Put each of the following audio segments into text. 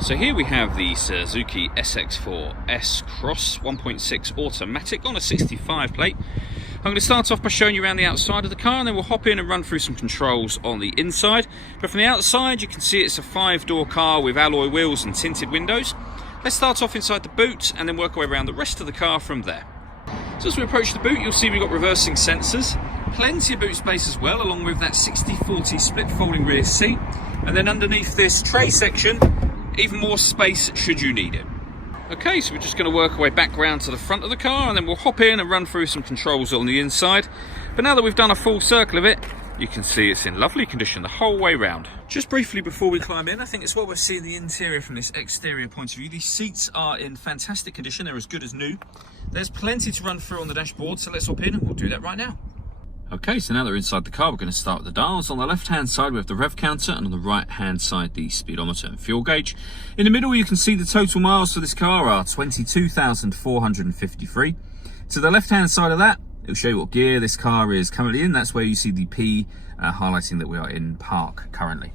So here we have the Suzuki SX4 S-Cross 1.6 automatic on a 65 plate. I'm going to start off by showing you around the outside of the car, and then we'll hop in and run through some controls on the inside. But from the outside you can see it's a 5-door car with alloy wheels and tinted windows. Let's start off inside the boot and then work our way around the rest of the car from there. So as we approach the boot, you'll see we've got reversing sensors, plenty of boot space as well, along with that 60/40 split folding rear seat, and then underneath this tray section, even more space should you need it. Okay, so we're just going to work our way back round to the front of the car, and then we'll hop in and run through some controls on the inside. But now that we've done a full circle of it, you can see it's in lovely condition the whole way round. Just briefly before we climb in, I think it's what we're seeing the interior from this exterior point of view. These seats are in fantastic condition, they're as good as new. There's plenty to run through on the dashboard, so let's hop in and we'll do that right now. Okay, so now that we're inside the car, we're going to start with the dials. On the left-hand side, we have the rev counter, and on the right-hand side, the speedometer and fuel gauge. In the middle, you can see the total miles for this car are 22,453. To the left-hand side of that, it'll show you what gear this car is currently in. That's where you see the P highlighting that we are in park currently.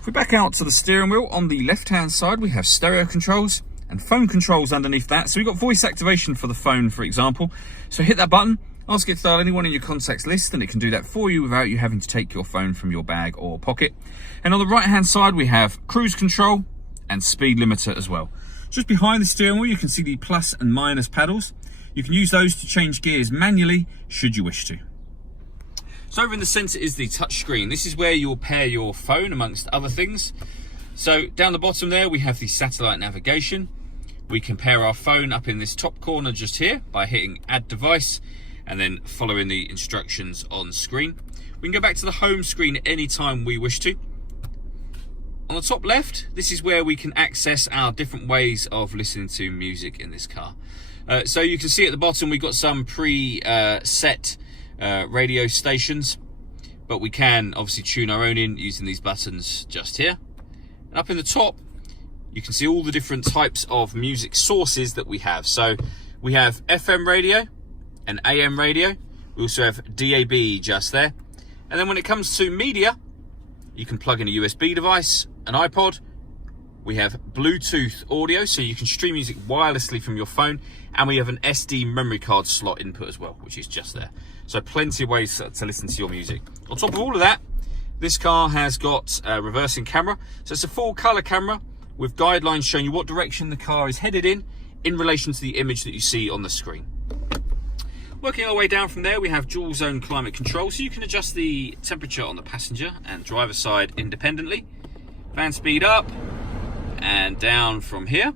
If we back out to the steering wheel, on the left-hand side, we have stereo controls and phone controls underneath that. So we've got voice activation for the phone, for example. So hit that button. Ask it to dial anyone in your contacts list, and it can do that for you without you having to take your phone from your bag or pocket. And on the right hand side we have cruise control and speed limiter as well. Just behind the steering wheel you can see the plus and minus paddles. You can use those to change gears manually should you wish to. So over in the centre is the touch screen. This is where you'll pair your phone amongst other things. So down the bottom there we have the satellite navigation. We can pair our phone up in this top corner just here by hitting add device and then following the instructions on screen. We can go back to the home screen at any time we wish to. On the top left, this is where we can access our different ways of listening to music in this car. So you can see at the bottom we've got some pre-set radio stations, but we can obviously tune our own in using these buttons just here. And up in the top, you can see all the different types of music sources that we have. So we have FM radio and AM radio. We also have DAB just there. And then when it comes to media, you can plug in a USB device, an iPod. We have Bluetooth audio, so you can stream music wirelessly from your phone. And we have an SD memory card slot input as well, which is just there. So plenty of ways to listen to your music. On top of all of that, this car has got a reversing camera. So it's a full color camera with guidelines showing you what direction the car is headed in relation to the image that you see on the screen. Working our way down from there, we have dual zone climate control, so you can adjust the temperature on the passenger and driver side independently. Fan speed up and down from here.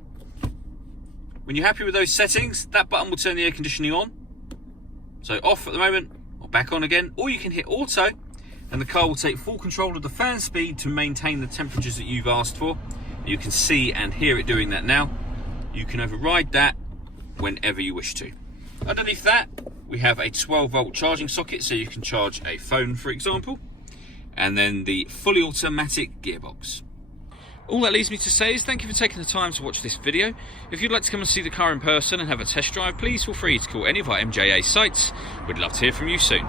When you're happy with those settings, that button will turn the air conditioning on. So off at the moment, or back on again, or you can hit auto, and the car will take full control of the fan speed to maintain the temperatures that you've asked for. You can see and hear it doing that now. You can override that whenever you wish to. Underneath that, we have a 12-volt charging socket, so you can charge a phone, for example, and then the fully automatic gearbox. All that leaves me to say is thank you for taking the time to watch this video. If you'd like to come and see the car in person and have a test drive, please feel free to call any of our MJA sites. We'd love to hear from you soon.